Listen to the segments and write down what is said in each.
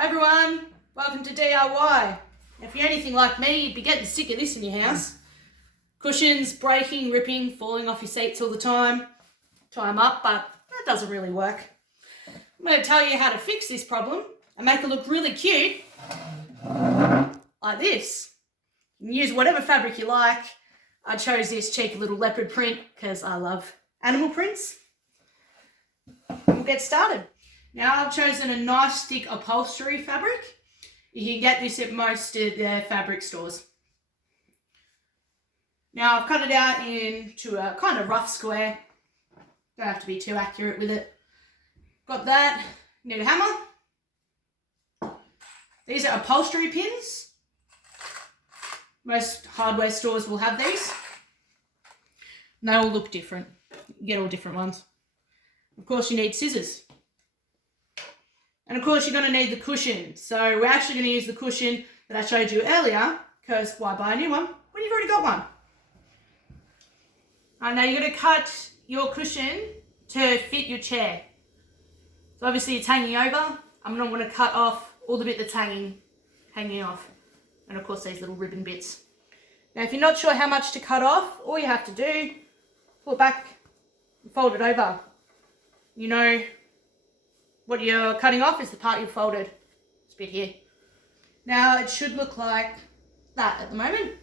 Hi everyone, welcome to DIY. If you're anything like me, you'd be getting sick of this in your house. Cushions breaking, ripping, falling off your seats all the time. Tie them up, but that doesn't really work. I'm going to tell you how to fix this problem and make it look really cute, like this. You can use whatever fabric you like. I chose this cheeky little leopard print because I love animal prints. We'll get started. Now I've chosen a nice thick upholstery fabric. You can get this at most of the fabric stores. Now I've cut it out into a kind of rough square. Don't have to be too accurate with it. Got that. Need a hammer. These are upholstery pins. Most hardware stores will have these. And they all look different. You get all different ones. Of course you need scissors. And of course you're going to need the cushion. So we're actually going to use the cushion that I showed you earlier, because why buy a new one when you've already got one? Alright, now you're going to cut your cushion to fit your chair. So obviously it's hanging over. I'm going to want to cut off all the bit that's hanging off. And of course these little ribbon bits. Now if you're not sure how much to cut off, all you have to do, pull it back and fold it over. You know, what you're cutting off is the part you've folded. This bit here. Now it should look like that at the moment.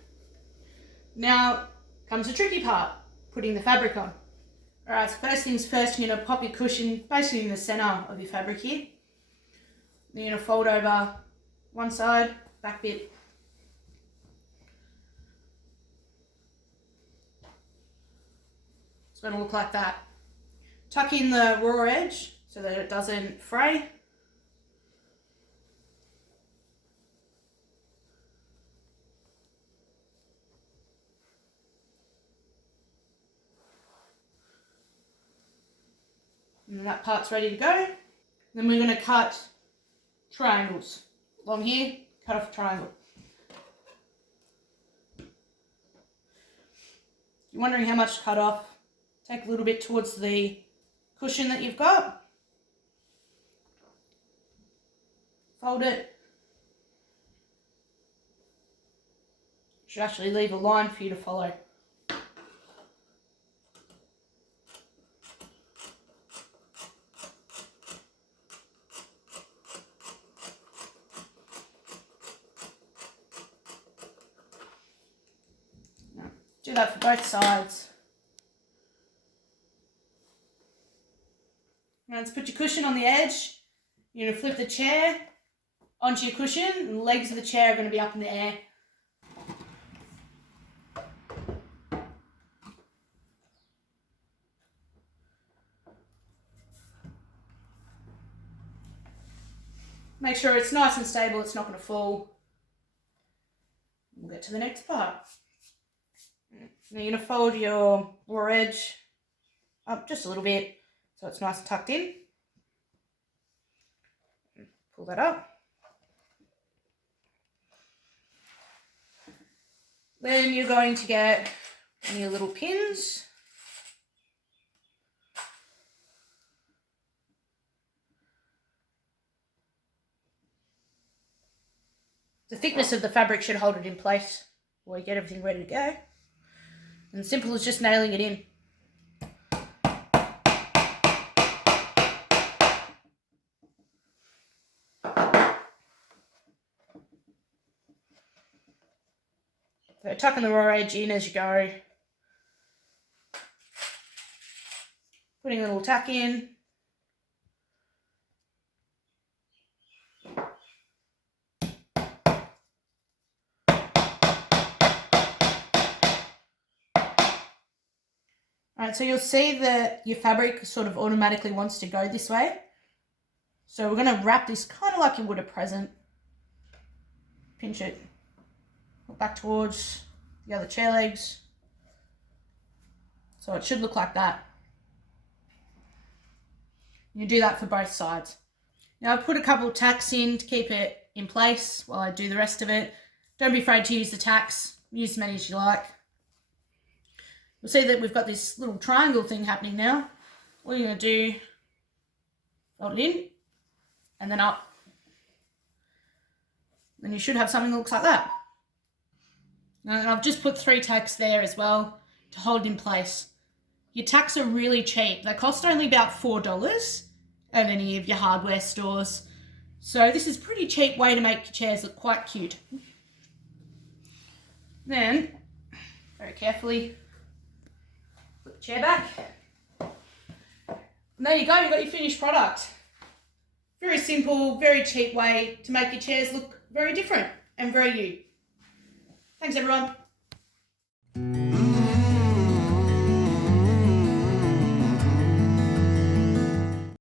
Now comes the tricky part, putting the fabric on. Alright, so first things first, you're going to pop your cushion basically in the centre of your fabric here. Then you're going to fold over one side, back bit. It's going to look like that. Tuck in the raw edge so that it doesn't fray. And that part's ready to go. Then we're going to cut triangles. Along here, cut off a triangle. You're wondering how much to cut off? Take a little bit towards the cushion that you've got. Fold it. Should actually leave a line for you to follow. Now, do that for both sides. Now let's put your cushion on the edge. You're going to flip the chair onto your cushion, and the legs of the chair are going to be up in the air. Make sure it's nice and stable, it's not going to fall. We'll get to the next part. Now you're going to fold your raw edge up just a little bit so it's nice and tucked in. Pull that up. Then you're going to get your little pins. The thickness of the fabric should hold it in place while you get everything ready to go. And simple as just nailing it in. So tucking the raw edge in as you go. Putting a little tack in. Alright, so you'll see that your fabric sort of automatically wants to go this way. So we're going to wrap this kind of like you would a present. Pinch it. Look back towards the other chair legs. So it should look like that. You do that for both sides. Now I've put a couple of tacks in to keep it in place while I do the rest of it. Don't be afraid to use the tacks. Use as many as you like. You'll see that we've got this little triangle thing happening now. All you're going to do, fold it in and then up. Then you should have something that looks like that. And I've just put 3 tacks there as well to hold in place. Your tacks are really cheap. They cost only about $4 at any of your hardware stores. So this is a pretty cheap way to make your chairs look quite cute. Then, very carefully, put the chair back. And there you go, you've got your finished product. Very simple, very cheap way to make your chairs look very different and very you. Thanks everyone.